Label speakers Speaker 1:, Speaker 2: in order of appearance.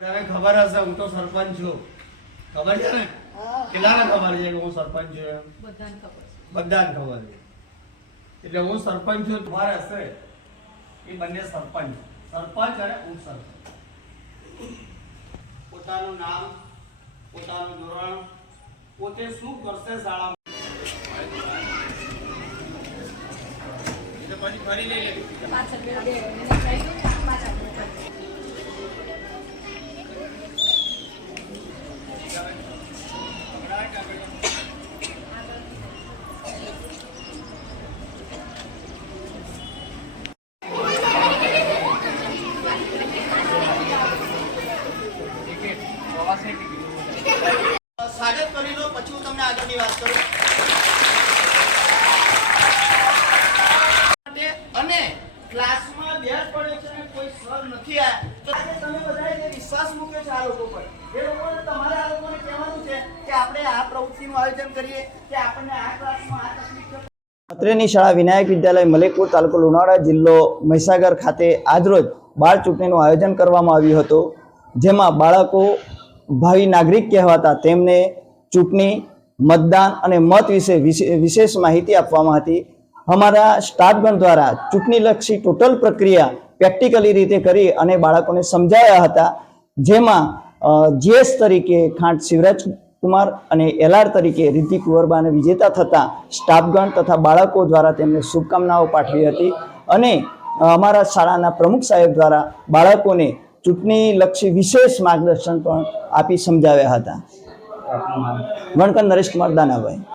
Speaker 1: તને ખબર હશે હું તો સરપંચ છું. ખબર છે ને? કેટલાને ખબર છે કે હું સરપંચ છું એમ?
Speaker 2: બધાને ખબર છે.
Speaker 1: ખબર છે. એટલે હું સરપંચ છું તમારે હશે. એ બંને સરપંચ. સરપંચ અને ઉપસરપંચ. પોતાનું નામ પોતાનું ધોરણ પોતે શું કરશે શાળામાં? એટલે પછી ફરી લઈ લેવી સ્વાગત કરી લો પછી હું તમને આગળની વાત કરું. અને ક્લાસમાં બેસ પડે છે અને કોઈ સર નથી આયા આજે તમે બધાએ જે વિશ્વાસ મૂક્યો છે આ લોકો પર, એ લોકોને તમારે આ લોકોને કહેવાનું છે કે આપણે આ પ્રવૃત્તિનું આયોજન કરીએ, કે આપણને આ ક્લાસમાં આ તકલીફ
Speaker 3: અત્રેની શાળા વિનાયક વિદ્યાલય મલેકપુર તાલુકો લુણાવાડા જિલ્લો મહીસાગર ખાતે આજરોજ બાળ ચૂંટણીનું આયોજન કરવામાં આવ્યું હતું, જેમાં બાળકો ભાવિ નાગરિક કહેવાતા તેમને ચૂંટણી, મતદાન અને મત વિશે વિશે- વિશેષ માહિતી આપવામાં હતી. અમારા સ્ટાફગણ દ્વારા ચૂંટણીલક્ષી ટોટલ પ્રક્રિયા પ્રેક્ટિકલી રીતે કરી અને બાળકોને સમજાયા હતા, જેમાં જીએસ તરીકે ખાંટ શિવરાજ કુમાર અને એલઆર તરીકે રિદ્ધિ કુંવરબાને વિજેતા થતા સ્ટાફગણ તથા બાળકો દ્વારા તેમને શુભકામનાઓ પાઠવી હતી. અને અમારા શાળાના પ્રમુખ સાહેબ દ્વારા બાળકોને ચૂંટણીલક્ષી વિશેષ માર્ગદર્શન પણ આપી સમજાવ્યા હતા. વણકર નરેશ કુમાર દાનાભાઈ.